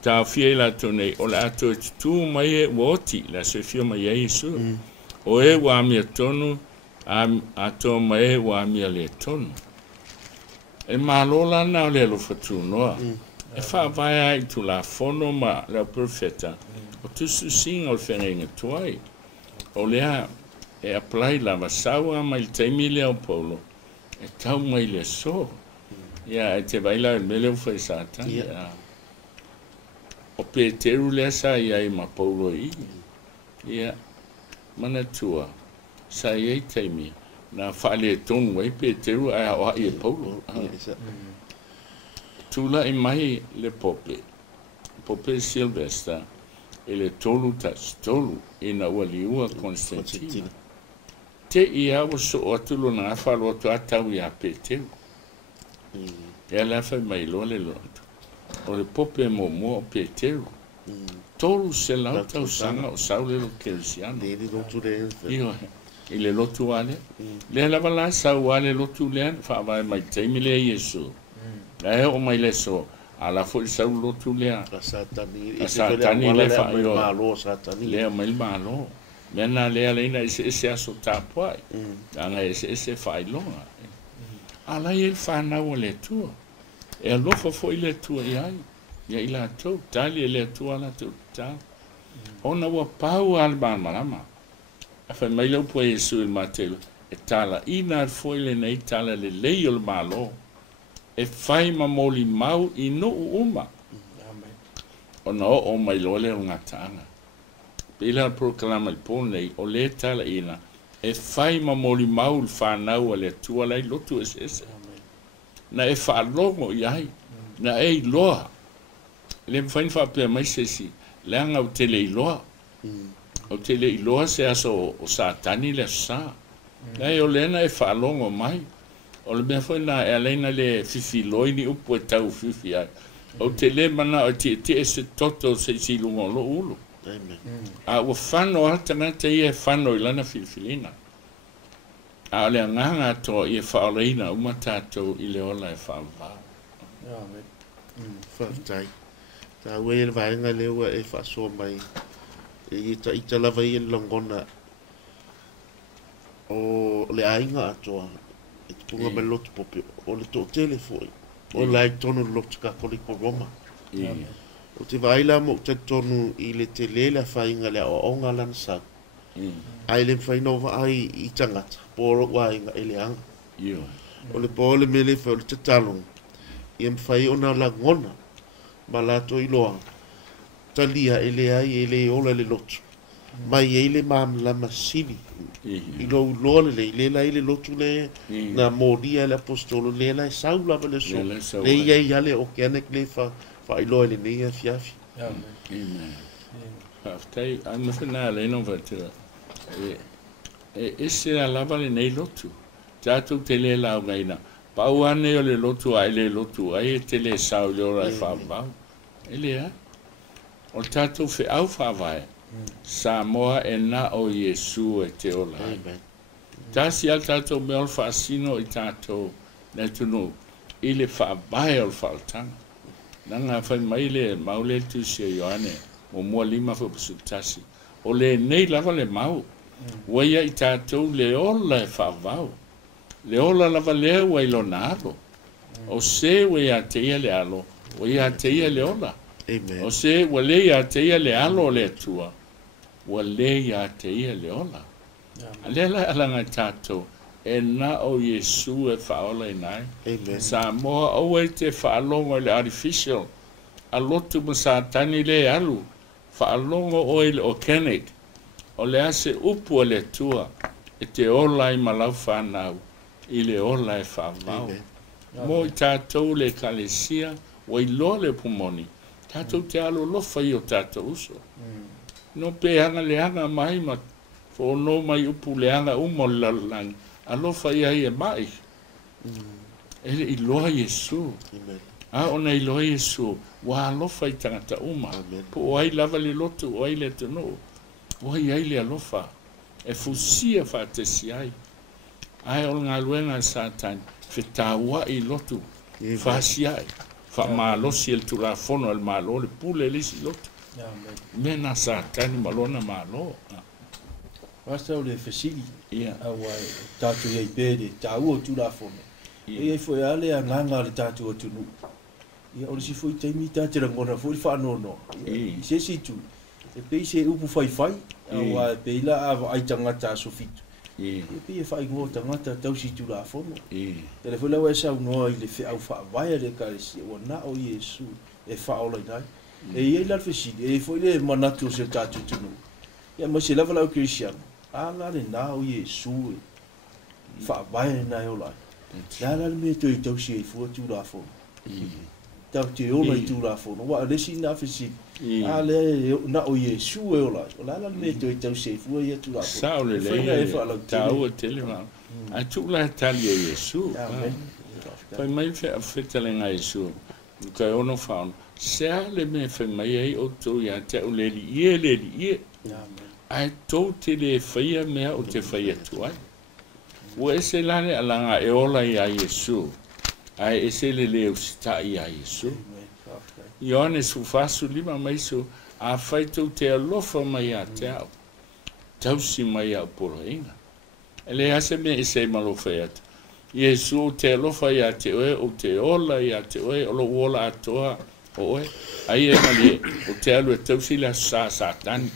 ta fia i la tonei o le ato e tutu mai e woti la se fia mai e Yesu o e wa amia tonu a toa mai e wa amia le tonu e malola na o le alo fatu noa e whaavaya i tulafono ma le au perfeta o tusu singa o le whenenga tuai o lea e apply la vasaua mai le taimi lea o Paulo e tau mai le so ia e te vaila e mele ufai satani o Peteru lea sa ia i ma Paulo i ia mana tua sa ia i taimi na whaale tonu ai Peteru ai o hai e Paulo tula i mai le Pope Silvester e le tolu tolu ina ua liua Konstantina. Te ia o so o atu na whalo atu atau i a Peteru. E ala whai mai lo le lotu. O le pope mo o Peteru. Tolu se lau tau sanga o sau le lo kerisiano. Iyo, i le lotu ale. Le lava la sau ale lotu lean, whaavai mai taimi le Yesu. E o mai le so. Ala foi sau lotu lea. A satani le fa yo. Malo satani. Lea mai malo. Mena lea leina ese aso tapuai. Anga ese fai longa. Ala il fa na o le tua. E alofa foi le tua iai. Ia ila tau. Tali le tua la tau. Ona ua pau al ban malama. Fa mai lau po Yesu il matelo. E tala ina foi le nei tala le lei o le malo. E fai ma moli mau I no uma. O no o mai lole o ngatanga. Pila proclama il pone o le tala ina. E fai ma moli mau il whanau a le tua lai lotu ese. Na e whaalongo iai. Na e loa. Le mfain whapea mai sesi. Le anga o tele I loa. O tele I loa se aso o satani le sa. Na e o lena e whaalongo mai. O le mea foi na e aleina le fifi loini upu e tau fifi ai. O tele mana o te e se toto se si lungo lo ulu. A ua whano atanga te ia e whano I lana filifilina. A le anganga ato I e whaoleina uma tātou I le ola e whaavau. Whaatai. Tā ue e le vaenga leua e whaasoa mai. E ita lava I e longona. O le ainga atoa. E te punga mai lotu pope. O le tō tele foi. O lai tonu lotu ka koli ko Roma. O te vaila mo te tonu I le te lele a whainga le o onga lana sa. Ai le whainova ai I tangata. Poro wainga e le anga. O le pole mele whao le te talong. I am whai ona la ngona. Ma lato I loa. Talia e le ai e le ola le lotu. Mai e le mam la masini. I lo loa le lai le lotu le na modia le apostolo le lai saula le so. Le ia ia le okeanek le fa I loa le neia fiafi. Amen. Haftai, anmawhina le no vatua. E se a lava le nei lotu. Tātou te le lau ngaina. Pau ane o le lotu ai le lotu ai e te le sau le ora e whaavau. E le a. O tātou whi au whaavai. Samoa e na o Yesu e te ola. Tasi al tātou me ol whaasino I tātou ne tunu I le whaavai ol whaotanga. Nanga whai mai le maule tu se Ioane o mua lima whapasu tasi. O le nei lava le mau. Waia I tātou le ola e whaavau. Le ola lava lea wai lo naro. O se waia te ia le alo. Waia te ia le ola. O se wale ia te ia le alo le tua. Wale ia te ia le ola. Alela alanga tātou. E na o Yesu e whaola I nai. Sa moa o e te whaalongo le artificial. A lotu ma sa tani le alu. Whaalongo o le organic. O le ase upu le tua. E te ola I malau whanau. I le ola e whaavau. Mo I tātou le kalesia. O I lo le pumoni. Tātou te alo lofa I o tātou uso. No pe hanga le hanga mai ma. Fo no mai upu le hanga umo lalangi. Alofa ia e mai. Ele I loa Yesu. A ona I loa Yesu. Wa alofa I tangata uma. Po o ai lava le lotu, o ai le tano. O ai le alofa. E fusia fa te si ai. Ai o ngā luenga satan. Fe tawa I lotu. Fa si ai. Fa malosi el tulafono el malo. Le pule lisi lotu. Mena satan malona malo. Rasta o le fesili. Awa tātou iei pēre, tāu o tūrafone. Iei foi ale a nganga le tātou o tunu. Ia o le si foi taimi tātera ngona, foi whaanono. I se situ. E pei se upu whai. Awa pei la awa ai tangata so fitu. E pei e whai ngō tangata tau si tūrafone. E le foi lau e sau noa I le whiau whaavaya le karesi. Wa na o Yesu e whaola I nai. E iei la fesili. E foi le manatu o se tātou tunu. Ia ma se lava lau Christian. Ala le na o Yesu e whaavai na e olai. Nara le mea toi tau si e fua tūrafo. Tau te ona I tūrafo. Wa resi na fesi. Ale na o Yesu e olai. Nara le mea toi tau si e fua ia tūrafo. Sao le le tau o tele ma. A tūla tali o Yesu. Pai mai whetale ngā Yesu. Kai ono whaon. Sea le mea whai mai ei o tau ia te o leli ie. Ai tau te le whaia mea o te whaia tuai. Ua ese lane alanga e ola I a Yesu. Ai ese le leo sita I a Yesu. Ioane su fasu lima maisu a whai tau te alofa mai a te au. Tausi mai a polo inga. Ele ase me ese malofa i atu. Yesu o te alofa I a te oe o te ola I a te oe o lo wola atoa o oe. Ai e mali o te alu e tausi la sa satani.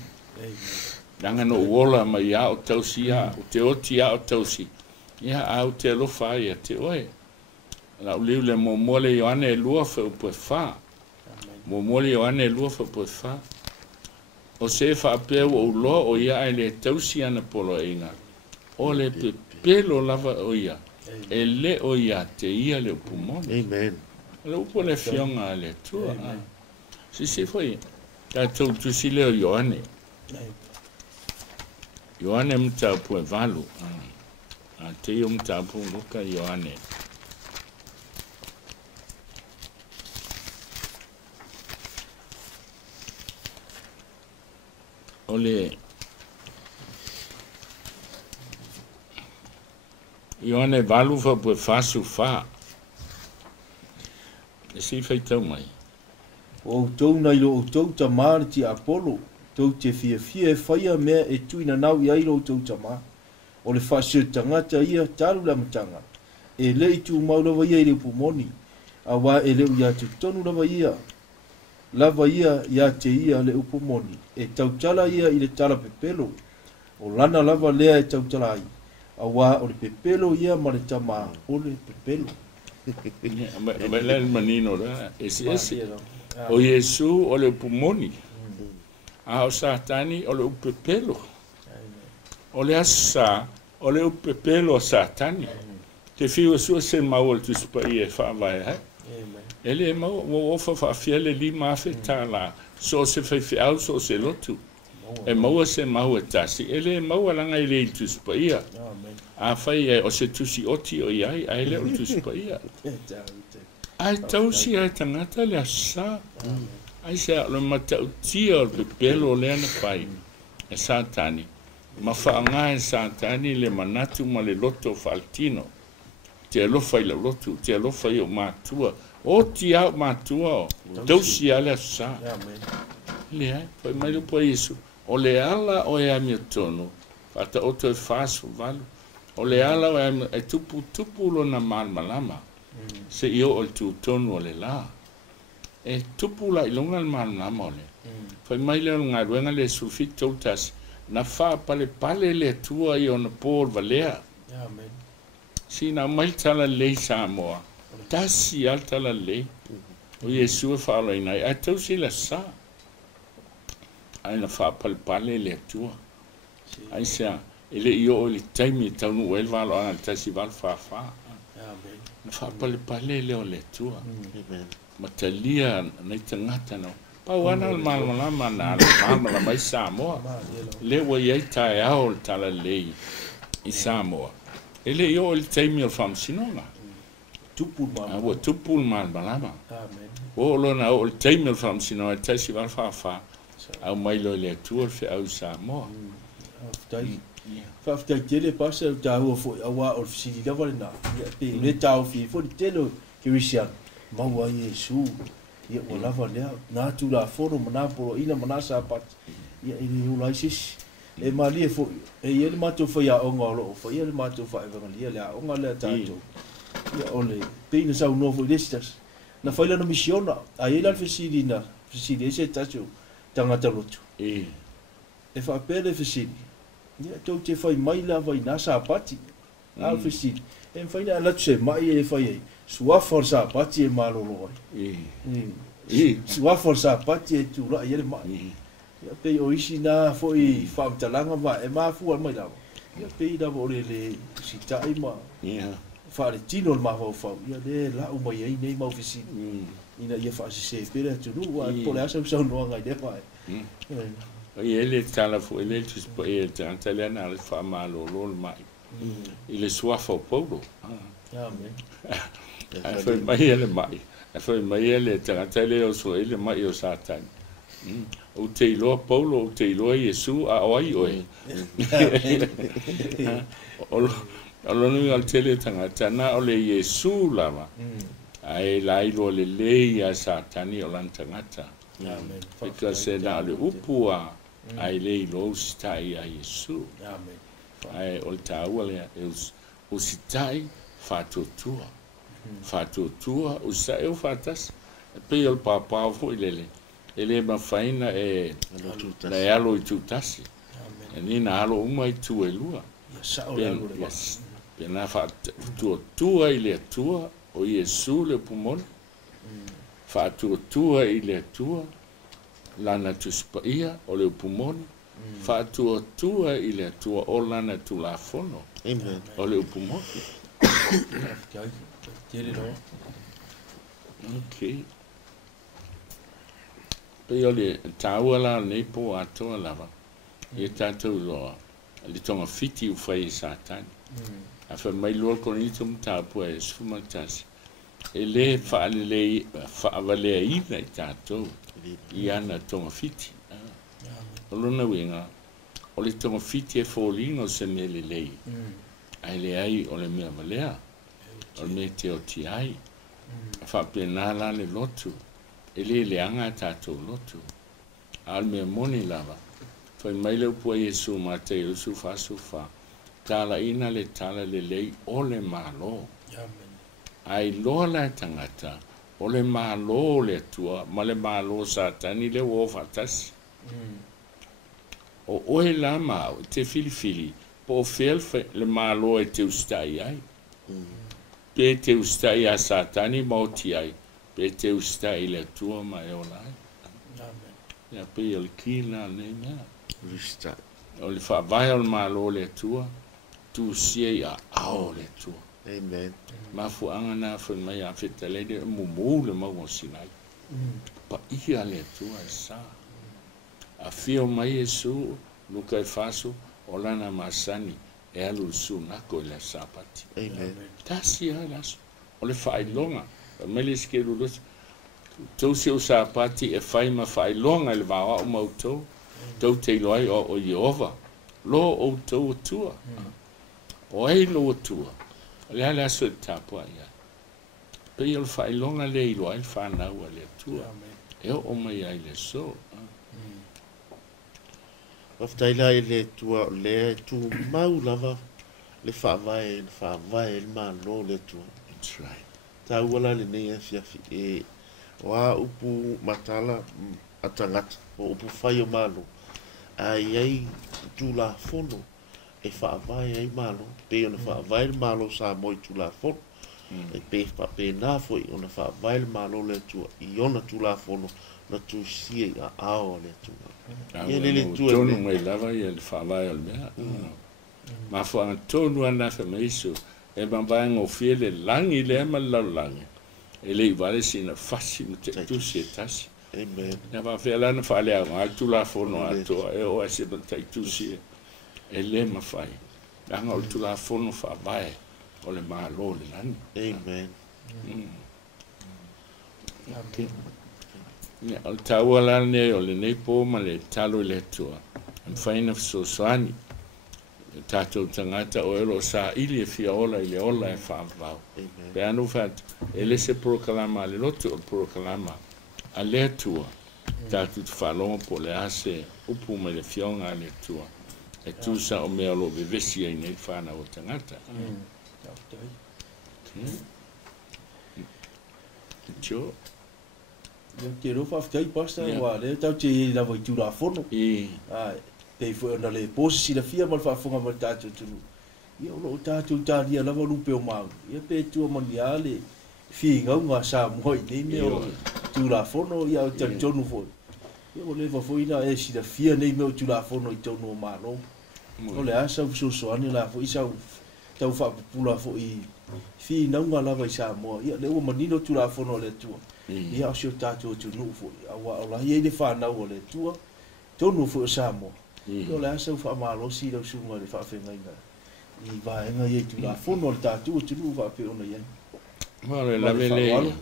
Nanga no wola ma ia o tausi a, o te oti a o tausi. Ia au te alofa ia te oe. La uliu le mo mole Ioane e lua fa upo e wha. Mo mole Ioane e lua fa upo e wha. O se fa apeu o ulo o ia ai le tausi ana polo e inga. O le pelo lava o ia. E le o ia te ia le upo mone. Amen. Le upo le fionga le tua. Si se foi. Ta tau tusi leo Ioane. Ioane mta upo e valu. A te iom tapu luka Ioane. Ole Ioane valu fa pue fasu fa. E si fai tau mai. O tau nai lo o tau ta mariti Apollo. Tau te fia e whaia mea e tuina nau i airo o tau ta maa. O le whasio tangata ia taru la matanga. E le i tu mau lava ia i le pumoni. A wā e leu ia te tonu lava ia. Lava ia ia te ia le upumoni. E tautala ia i le tala pepelo. O lana lava lea e tautala ai. A wā o le pepelo ia ma le tama o le pepelo. Ma le manino da. Esi. O Yesu o le upumoni. A o Satani o le upepelo. O le asa, o le upepelo o Satani. Te whiu sua sen mau al tuspa i e whaavai hai. Ele e mau, o ofa whaafia le li mawhi tā la. So se whaifi au, so se lotu. E maua se mau e tasi. Ele e mau alanga i le i tuspa ia. A whai e o se tusi oti o iai, a ele o tuspa ia. Ai tausi ai tangata le asa. Ai se a le matau tia o le pepelo o le ana pai. E Satani. Ma whaanga e Satani le manatu ma le loto faltino. Te alofa i la lotu, te alofa i o mātua. O ti au mātua o. Tausi ale asa. Le ai, pai mai lupa Yesu. O le ala o e amia tonu. Fata oto e fasu valu. O le ala o e amia, e tupu lo na malmalama. Se io o le tu tonu o le la. E tupu la ilunga le malmalama o le. Pai mai leo ngā ruenga le sulfito utasi. Na wha pale le tua i ona Paul Valea. Si na mai tala lei Samoa. Tasi al tala lei. O Yesu e whaala inai. A tau si la sa. Ai na wha pale le tua. Ai sea. Ele i o li taimi tau nu el valo ana tasi val wha. Na wha pale le o le tua. Matalia nei tangata no. Pauana al malama na malama mai Samoa. Le wa yai tai au tala lei i Samoa. Ele yo il taimi o fam sinonga. Tupul malama. Wa tupul malama. O lo na o il taimi o fam sinonga tai si val fa. Au mai lo le tu fe au Samoa. Fa tele pasa ta ho fo awa o fisi da valena. Le tau fi fo telo kirisian. Maua Yesu. Ia o lava lea, nā tu la fono mana polo ina mana sa pat. Ia ili ulaisis. E mali e fo, e ia le mato fai a onga o loo, fai ia le mato fai evangalia lea onga lea tātou. Ia ole, peina sau nofo lestas. Na fai lana misiona, a ia la fesiri na, fesiri ese tato, tangata lotu. E fa pere fesiri. Ia tau te fai mai la vai nasa pati. Al fesiri. E fai na latu se mai e fai ei. Suafar sa pati e malolo ai. Suafar sa pati e tu la ia mai. Ia pe o isi na foi famtalanga va e mafu al mai la. Ia pe da vole le sitai ma. Ia. Fa le tino ma fa. Ia le la o mai ai nei ma ofisi. Ina ia fa se pere tu no wa po le asa so no ngai de vai. Ia le tala fu ele tu spo e tantaliana al fa malolo mai. Ile suafo polo. Amen. Foi mai ele mai. Foi mai ele tangata o so ele mai o Satan. O te ilo Paulo, o te ilo Yesu a oi oi. Olo ni al tele tangata na o le Yesu lava. Ai la ilo le lei a Satani o lan tangata. Amen. Because na le upua ai le ilo stai a Yesu. Amen. Ai o taua le o sitai fatotua. Fatotua o sa eu fatas pe el papa fo ilele ele ma faina e na alo i tutasi e ni na alo uma i tu e lua ia sa o le alu le va pena fa tua i le tua o Iesu le pumon fa tua i le tua lana tu spaia o le pumon fa tua i le tua o lana tu la fono Amen. o le pumon kai tele lo okay pe o le taua la nei po atoa lava e tatou loa le tonga fiti u fai satani a fa mai lo ko ni tum ta po e suma tas e le fa le fa vale i na tatou i ana tonga fiti o lona winga o le tonga fiti e folino se me le lei ai le ai o le mea valea o le me te o ti ai fa pena la le lotu e le anga tatou lotu al me moni lava fa mai le po Iesu ma te Iesu fa sufa tala ina le tala le lei o le malo amen ai loa la tangata o le malo le tua ma le malo satani le wo fatas o oe la ma te filifili po fel le malo e te ustai ai pe te ustai a satani ma o ti ai pe te ustai le tua ma e o lai amen ya pe il kina ne mea Rista. o le fa vai al malo le tua tu sia a ao le tua Amen. ma fu anga na fu mai a fita le de mu le mo sinai pa ia le tua sa a fio mai Yesu luka faso o lana masani e alu su na ko le sapati Amen. tasi alas o le fai longa me le skelu los tu se o sapati e fai ma fai longa le va o moto tau te loai o Jehova lo o tau tua o ai lo tua le ala so tapo ia pe il fai longa le loai fa na o le tua amen e o mai ai le so Waftaila le tua le tu mau lava le fa vai ma no le tua. that's right Ta wala le ne fia e wa upu matala atangat o upu fai o malo. Ai ai tu la fono e fa vai ai malo pe ona fa vai malo sa moi tu la fono e pe na foi ona fa vai malo le tua i ona tu la fono na tu si a ao le tua. Ia le tua tonu ne. mai lava ia le fa vai al mea ma fu an tonu ana fa meiso e ban vai ngo fiele langi le ma la langi e le vale sina fasi no te tu se tasi Amen. ya va fe la na fa le a tu la fono a to e o se no te tu si e le ma fai la ngo tu la fono fa vai o le ma lo le langi Amen. amen ne al tawala ne o le nei po ma le talo le tua am faina so soani tatou tangata o elo sa ili e fia ola ile ola e whaavau. Amen. Pe anu fat, e le se prokalama, le lotu o prokalama, a le tua, tatou te whalonga po le ase, upu me le fionga a le tua, e tusa o mea lo vevesi ai nei whana o tangata. Tio. Ia te rofa aftai pasta Ia. wa le tau te lava i tura fono. I, Ai, te fo na le posi si la fia mal fa fonga mal tatu tunu. Ia lo tatu tari lava lupe o mau. Ia pe tu maniale fi nga sa moi ni me o tura fono ia o te tonu fo. Ia o le va fo ina e si la fia nei me o tura fono i tonu o malo. O le asa so so ani la fo isa tau fa pula fo i fi nga lava i sa mo. Ia le o manino tura fono le tua. Ia o sio tatu tu nu fo. Awa o la ia le fa na o le tua. Tonu fo sa mo. Yo la sa fa malo si lo su mo le fa fe ngai. I va nga ye tu la fono le tatu tu nu va pe ona ye. ma le la vele,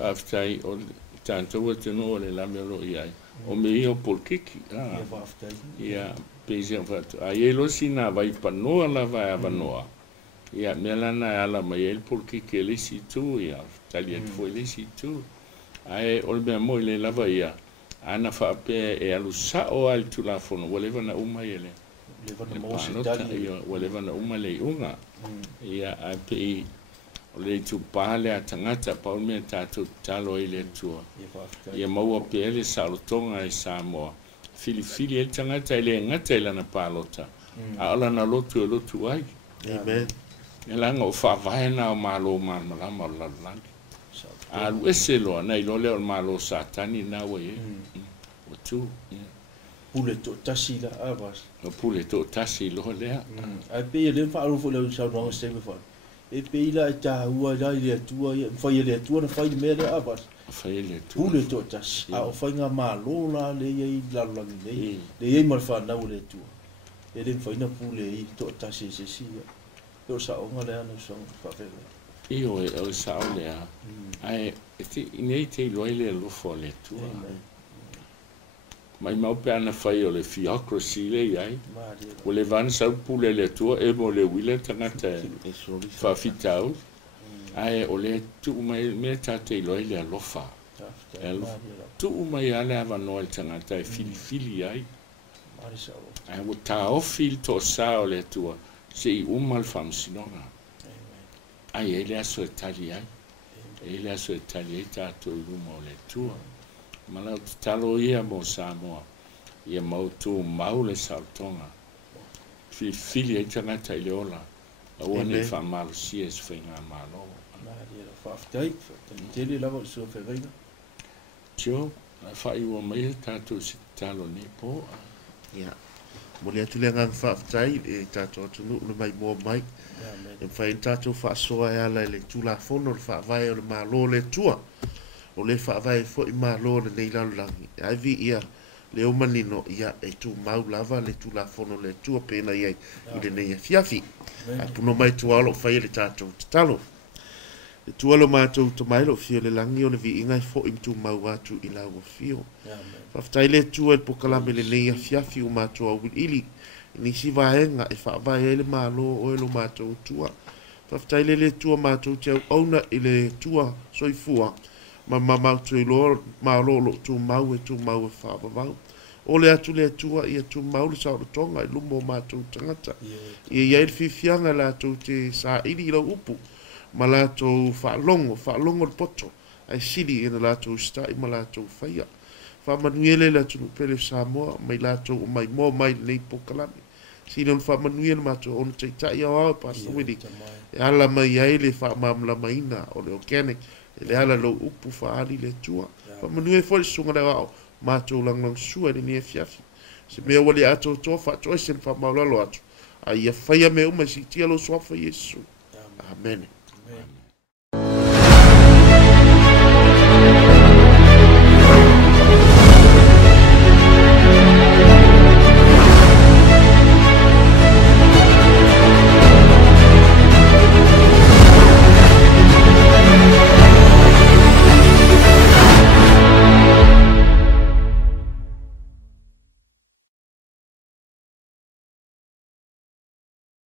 aftai o tanto o te no le la melo iai. O me io por kiki. Ia va afta. Ia, peisi ang fatu. A ielo sina vai panoa la vai avanoa. Ia, mela na ala mai el por kiki le si tu, ia, tali at foi le si tu. Ai, ol mea mo le lava ia. Ana fa pe e alu sa o al tu la fono, waleva na uma ele. Le va Le mo se panota, tali. ia, waleva na uma le unga. Ia, ai pe o le tu pale a tangata pa o mea tatu talo i le tua. Ia va afta. Ia maua pe ele sa alotonga e Samoa. fili e tangata ile ngata ile na palota a ala na lotu ai Amen. e langa o fa vai na o malo malama la a weselo na ilo le o malo satani na we o tu pule to tasi la avas o pule to tasi lo le ai pe le fa ro fo le sa no se me fa e pe la ta ua la ile tua fa ile tua na fa me le avas fa ile tu pule to tasi a o fa nga malo la le ye la la le ye mal fa na le tua e le fa na pule i to tasi se si yo sa o ngale ana so fa fe io e o sa o le ai ti nei te lo ile lo fo le tua mai mau pe ana fai o le fiocracy le ai o le van sa pule le tua e mo le wile tangata fa fitau ai o le tu mai me ta te lo ile lo fa tu mai ale ava no il tangata e fili ai ai o ta o fil to sa o le tua se mal fam sinona ai ele aso italia ele aso italia ta to mo le tua mana talo ia mo Samoa ia mau tu mau le saltonga fili e tangata ile ola a wone fa malo sies fenga malo na dia fa aftai tele lava so fe vega tio fa i o mai tato si talo ni po ia mo le tu le ngang fa aftai e tato tunu le mai mo mai e fa tato fa so ia le tu la fono fa vai o malo le tua o le fa vai fo i malo le nei langi ai vi ia le o manino ia e tu mau lava le tu la fono le tu pena ia i le nei fiafi a puno mai tu alo fai le tato talo le tu alo mato to mai lo fio le langi o le vi inga fo i tu mau atu i la o fio fa ftai le tu el pokala me le nei fiafi o mato au ili ni si vaenga e fa vai le malo o lo mato tua fa ftai le tu mato te ona i le tua soifua ma tu lo tu mau e fa va o le atu le tua ia tu mau le sa tonga i lumo ma tu tangata ia il fifianga la tu te sa ili lo upu ma la tu fa longo le poto ai sili ina la tu sta i ma la tu faia fa manuele la tu pele Samoa mai la tu mai mo mai nei pokalami si non fa manuele ma tu on te ta ia wa pa widi ala mai ai le fa mamla maina o le organic le ala lo upu fa ali le tua fa manue fo le sunga le wao ma tu lang sua ni fiafi se me wali ato to fa to sen fa ma lo atu ai fa ia me uma si tia lo so fa Yesu amen